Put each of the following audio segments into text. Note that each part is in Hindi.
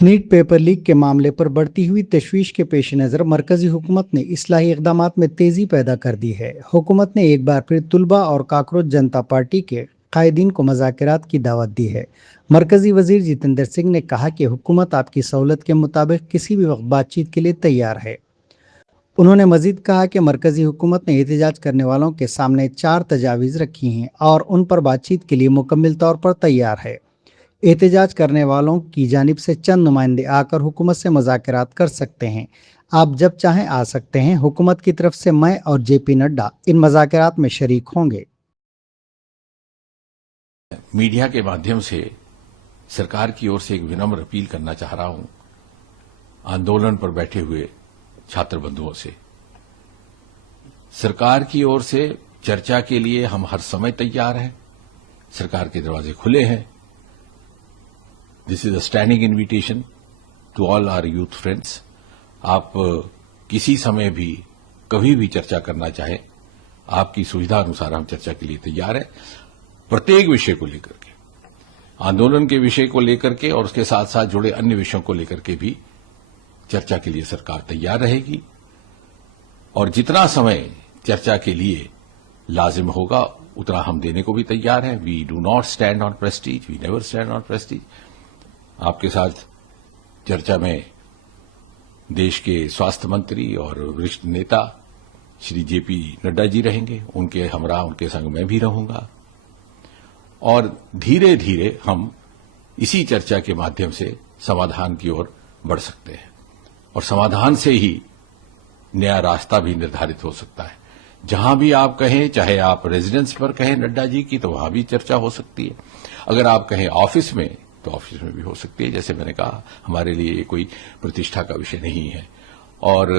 नीट पेपर लीक के मामले पर बढ़ती हुई तशवीश के पेश नज़र मरकजी हुकूमत ने इस्लाही इक़दामात में तेज़ी पैदा कर दी है। हुकूमत ने एक बार फिर तुलबा और काकरोच जनता पार्टी के कायदीन को मुज़ाकरात की दावत दी है। मरकजी वज़ीर जितेंद्र सिंह ने कहा कि हुकूमत आपकी सहूलत के मुताबिक किसी भी वक्त बातचीत के लिए तैयार है। उन्होंने मजीद कहा कि मरकजी हुकूमत ने एहतजाज करने वालों के सामने 4 तजावीज़ रखी हैं और उन पर बातचीत के लिए मुकम्मल तौर पर तैयार है। एहतजाज करने वालों की जानिब से चंद नुमाइंदे आकर हुकूमत से मुज़ाकरात कर सकते हैं। आप जब चाहें आ सकते हैं। हुकूमत की तरफ से मैं और जेपी नड्डा इन मुज़ाकरात में शरीक होंगे। मीडिया के माध्यम से सरकार की ओर से एक विनम्र अपील करना चाह रहा हूं आंदोलन पर बैठे हुए छात्र बंधुओं से। सरकार की ओर से चर्चा के लिए हम हर समय तैयार हैं। सरकार के दरवाजे खुले हैं। This is a standing invitation to all our youth friends. आप किसी समय भी कभी भी चर्चा करना चाहें, आपकी सुविधा अनुसार हम चर्चा के लिए तैयार हैं। प्रत्येक विषय को लेकर के, आंदोलन के विषय को लेकर के और उसके साथ साथ जुड़े अन्य विषयों को लेकर के भी चर्चा के लिए सरकार तैयार रहेगी। और जितना समय चर्चा के लिए लाजिम होगा उतना हम देने को भी तैयार हैं। We do not stand on prestige, we never stand on prestige. आपके साथ चर्चा में देश के स्वास्थ्य मंत्री और वरिष्ठ नेता श्री जेपी नड्डा जी रहेंगे। उनके हमरा उनके संग मैं भी रहूंगा और धीरे धीरे हम इसी चर्चा के माध्यम से समाधान की ओर बढ़ सकते हैं और समाधान से ही नया रास्ता भी निर्धारित हो सकता है। जहां भी आप कहें, चाहे आप रेजिडेंस पर कहें नड्डा जी की, तो वहां भी चर्चा हो सकती है। अगर आप कहें ऑफिस में, तो ऑफिस में भी हो सकती है। जैसे मैंने कहा, हमारे लिए ये कोई प्रतिष्ठा का विषय नहीं है। और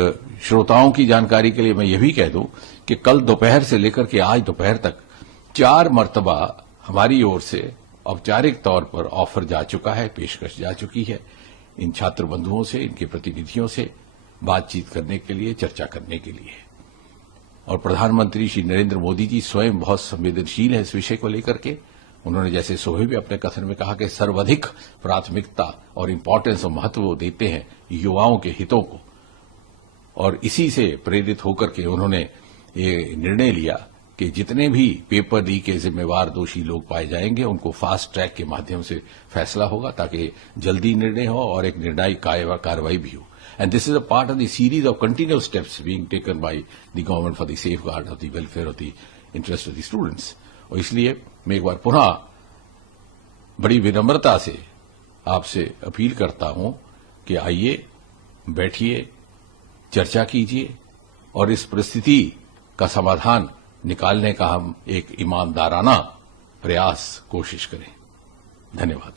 श्रोताओं की जानकारी के लिए मैं ये भी कह दूं कि कल दोपहर से लेकर के आज दोपहर तक 4 मर्तबा हमारी ओर से औपचारिक तौर पर ऑफर जा चुका है, पेशकश जा चुकी है इन छात्र बंधुओं से, इनके प्रतिनिधियों से बातचीत करने के लिए, चर्चा करने के लिए। और प्रधानमंत्री श्री नरेंद्र मोदी जी स्वयं बहुत संवेदनशील है इस विषय को लेकर के। उन्होंने जैसे सुबह भी अपने कथन में कहा कि सर्वाधिक प्राथमिकता और इंपॉर्टेंस और महत्व देते हैं युवाओं के हितों को। और इसी से प्रेरित होकर के उन्होंने ये निर्णय लिया कि जितने भी पेपर लीक के जिम्मेवार दोषी लोग पाए जाएंगे उनको फास्ट ट्रैक के माध्यम से फैसला होगा, ताकि जल्दी निर्णय हो और एक निर्णायक कार्रवाई भी हो। And this is a part of the series of continuous steps being taken by the government for the safeguard of the welfare of the interest of the students. और इसलिए मैं एक बार पुनः बड़ी विनम्रता से आपसे अपील करता हूं कि आइए, बैठिए, चर्चा कीजिए और इस परिस्थिति का समाधान निकालने का हम एक ईमानदाराना प्रयास कोशिश करें। धन्यवाद।